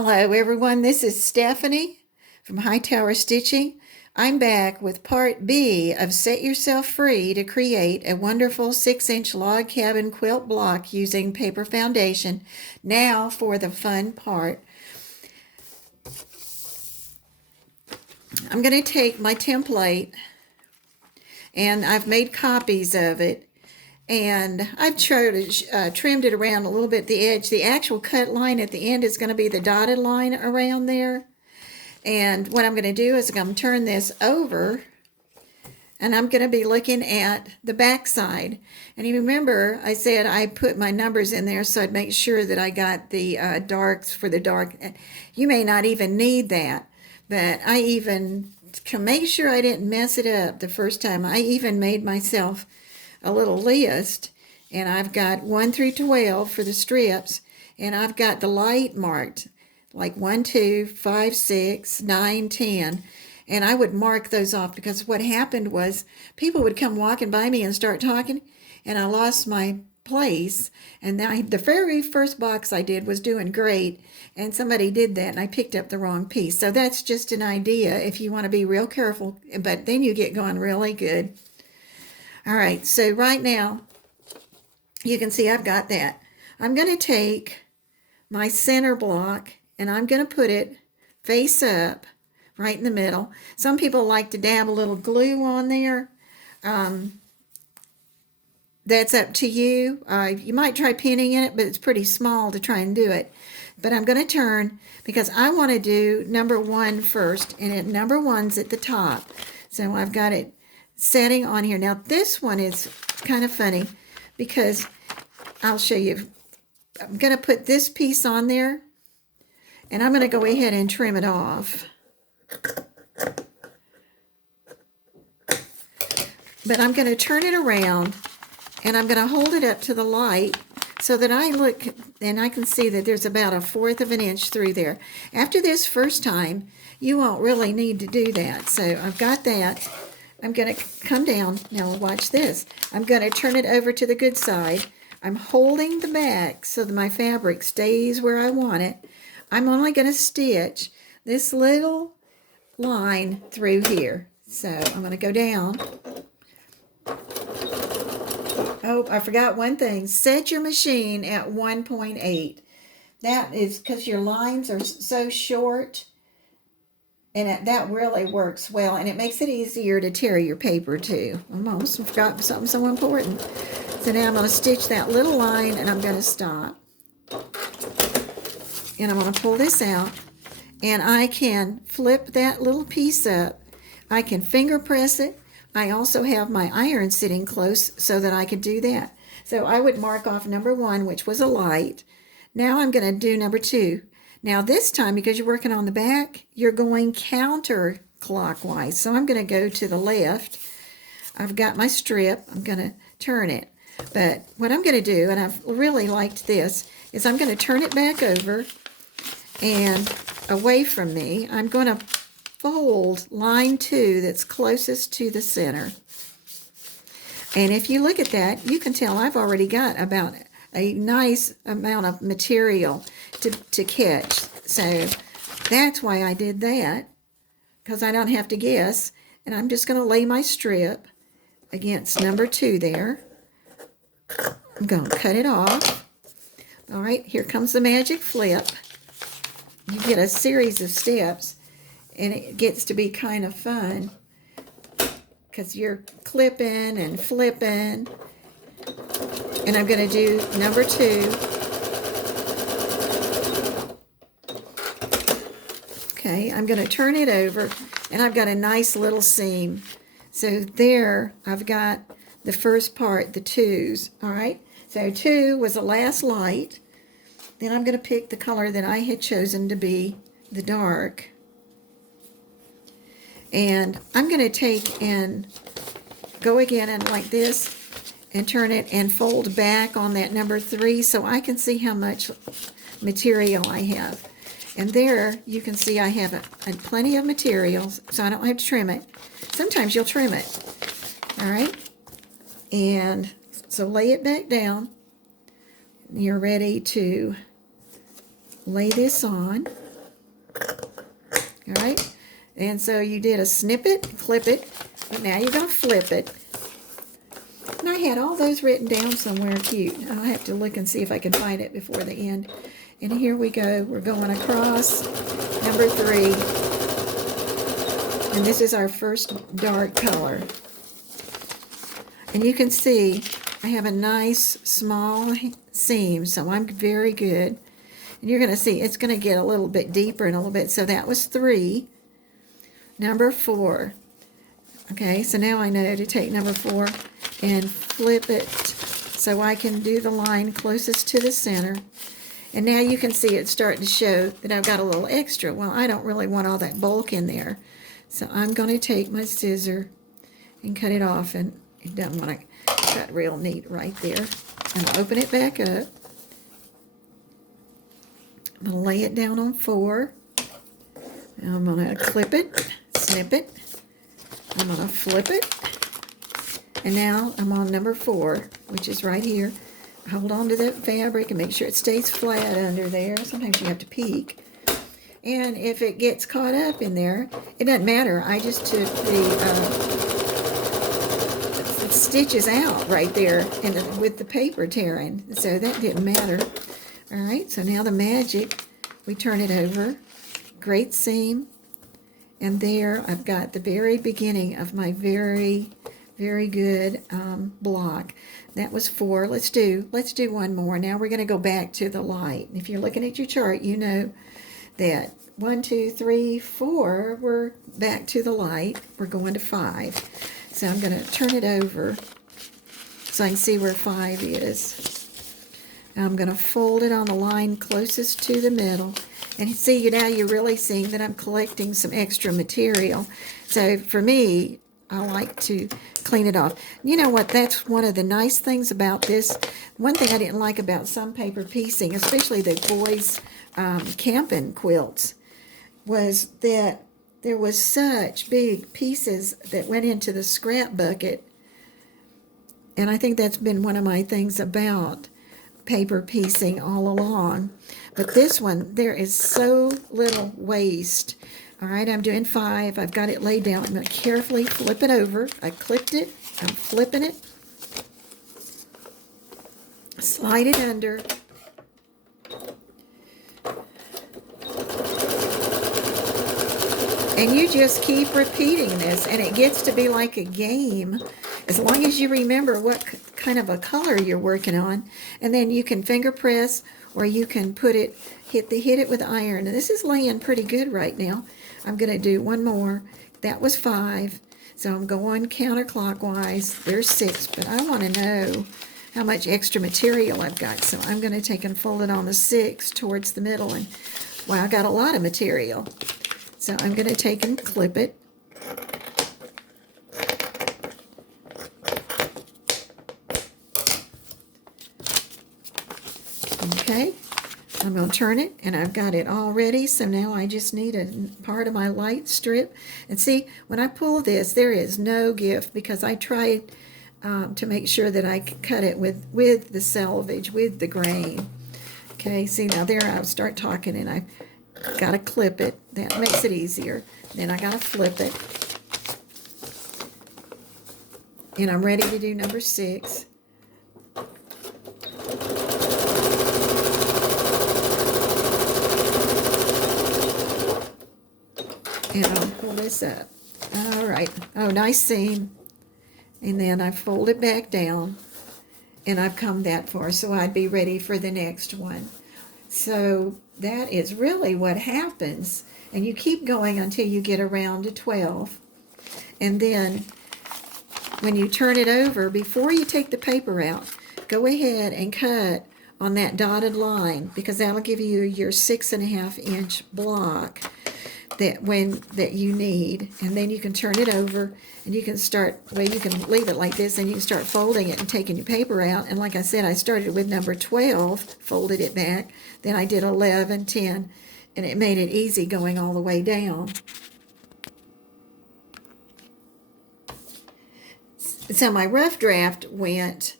Hello everyone, this is Stephanie from Hightower Stitching. I'm back with part B of Set Yourself Free to create a wonderful 6-inch log cabin quilt block using paper foundation. Now for the fun part. I'm going to take my template and I've made copies of it. And I've trimmed it around a little bit at the edge. The actual cut line at the end is going to be the dotted line around there. And what I'm going to do is I'm going to turn this over, and I'm going to be looking at the back side. And you remember I said I put my numbers in there so I'd make sure that I got the darks for the dark. You may not even need that, but I even can make sure I didn't mess it up the first time. I even made myself a little list, and I've got 1 through 12 for the strips, and I've got the light marked like 1, 2, 5, 6, 9, 10, and I would mark those off because what happened was people would come walking by me and start talking, and I lost my place. And the very first box I did was doing great, and somebody did that and I picked up the wrong piece. So that's just an idea if you want to be real careful, but then you get going really good. All right, so right now, you can see I've got that. I'm going to take my center block and I'm going to put it face up right in the middle. Some people like to dab a little glue on there. That's up to you. You might try pinning it, but it's pretty small to try and do it. But I'm going to turn because I want to do number 1 first, and number 1's at the top. So I've got it setting on here. Now this one is kind of funny because I'll show you. I'm going to put this piece on there and I'm going to go ahead and trim it off. But I'm going to turn it around and I'm going to hold it up to the light so that I look and I can see that there's about 1/4 of an inch through there. After this first time, you won't really need to do that. So I've got that. I'm going to come down. Now watch this. I'm going to turn it over to the good side. I'm holding the back so that my fabric stays where I want it. I'm only going to stitch this little line through here. So I'm going to go down. Oh, I forgot one thing. Set your machine at 1.8. That is because your lines are so short. And that really works well, and it makes it easier to tear your paper too. I almost forgot something so important. So now I'm going to stitch that little line, and I'm going to stop. And I'm going to pull this out, and I can flip that little piece up. I can finger press it. I also have my iron sitting close so that I could do that. So I would mark off number 1, which was a light. Now I'm going to do number 2. Now this time, because you're working on the back, you're going counterclockwise. So I'm going to go to the left. I've got my strip. I'm going to turn it. But what I'm going to do, and I've really liked this, is I'm going to turn it back over and away from me. I'm going to fold line 2 that's closest to the center. And if you look at that, you can tell I've already got about a nice amount of material to catch. So that's why I did that, because I don't have to guess. And I'm just going to lay my strip against number 2 there. I'm going to cut it off. All right, here comes the magic flip. You get a series of steps, and it gets to be kind of fun because you're clipping and flipping. And I'm going to do number 2. Okay, I'm going to turn it over, and I've got a nice little seam. So there, I've got the first part, the 2s. All right, so 2 was the last light. Then I'm going to pick the color that I had chosen to be the dark. And I'm going to take and go again and like this, and turn it and fold back on that number 3 so I can see how much material I have. And there you can see I have plenty of materials, so I don't have to trim it. Sometimes you'll trim it. All right, and so lay it back down. You're ready to lay this on. All right, and so you did a snippet, clip it, but now you're going to flip it. And I had all those written down somewhere cute. I'll have to look and see if I can find it before the end. And here we go. We're going across number 3. And this is our first dark color. And you can see I have a nice small seam, so I'm very good. And you're going to see it's going to get a little bit deeper in a little bit. So that was 3. Number 4. Okay, so now I know to take number 4 and flip it so I can do the line closest to the center. And now you can see it's starting to show that I've got a little extra. Well, I don't really want all that bulk in there. So I'm going to take my scissor and cut it off. And it doesn't want to cut real neat right there. And I'll open it back up. I'm going to lay it down on 4. And I'm going to clip it, snip it. I'm going to flip it. And now I'm on number 4, which is right here. Hold on to the fabric and make sure it stays flat under there. Sometimes you have to peek. And if it gets caught up in there, it doesn't matter. I just took the stitches out right there and with the paper tearing. So that didn't matter. All right, so now the magic, we turn it over. Great seam. And there I've got the very beginning of my very good block. That was 4. Let's do one more. Now we're going to go back to the light. If you're looking at your chart, you know that 1, 2, 3, 4, we're back to the light. We're going to 5. So I'm going to turn it over so I can see where 5 is. I'm going to fold it on the line closest to the middle. And see, now you're really seeing that I'm collecting some extra material. So for me, I like to clean it off. You know what? That's one of the nice things about this. One thing I didn't like about some paper piecing, especially the boys' camping quilts, was that there was such big pieces that went into the scrap bucket. And I think that's been one of my things about paper piecing all along. But this one, there is so little waste. All right, I'm doing 5. I've got it laid down. I'm going to carefully flip it over. I clipped it. I'm flipping it. Slide it under. And you just keep repeating this, and it gets to be like a game, as long as you remember what kind of a color you're working on. And then you can finger press, or you can put it, hit it with iron. And this is laying pretty good right now. I'm going to do one more. That was 5. So I'm going counterclockwise. There's 6, but I want to know how much extra material I've got. So I'm going to take and fold it on the 6 towards the middle. And wow, I got a lot of material. So I'm going to take and clip it. Okay, I'm going to turn it, and I've got it all ready. So now I just need a part of my light strip. And see, when I pull this, there is no give, because I tried to make sure that I could cut it with the selvage, with the grain. Okay, see, now there I'll start talking, and I've got to clip it. That makes it easier. Then I got to flip it. And I'm ready to do number 6. And I'll pull this up. All right. Oh, nice seam. And then I fold it back down. And I've come that far, so I'd be ready for the next one. So that is really what happens. And you keep going until you get around to 12. And then when you turn it over, before you take the paper out, go ahead and cut on that dotted line, because that'll give you your 6.5 inch block that you need. And then you can turn it over, and you can start, well, you can leave it like this, and you can start folding it and taking your paper out. And like I said, I started with number 12, folded it back, then I did 11, 10, and it made it easy going all the way down. So my rough draft went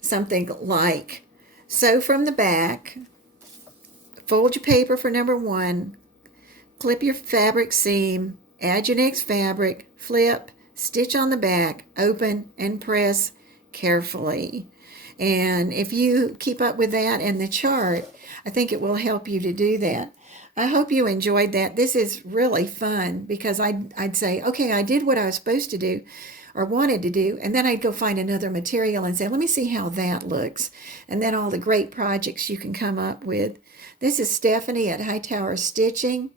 something like, sew from the back, fold your paper for number 1, clip your fabric seam, add your next fabric, flip, stitch on the back, open, and press carefully. And if you keep up with that and the chart, I think it will help you to do that. I hope you enjoyed that. This is really fun because I'd say, okay, I did what I was supposed to do or wanted to do, and then I'd go find another material and say, let me see how that looks. And then all the great projects you can come up with. This is Stephanie at Hightower Stitching.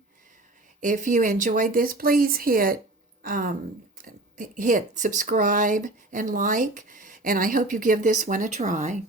If you enjoyed this, please hit subscribe and like, and I hope you give this one a try.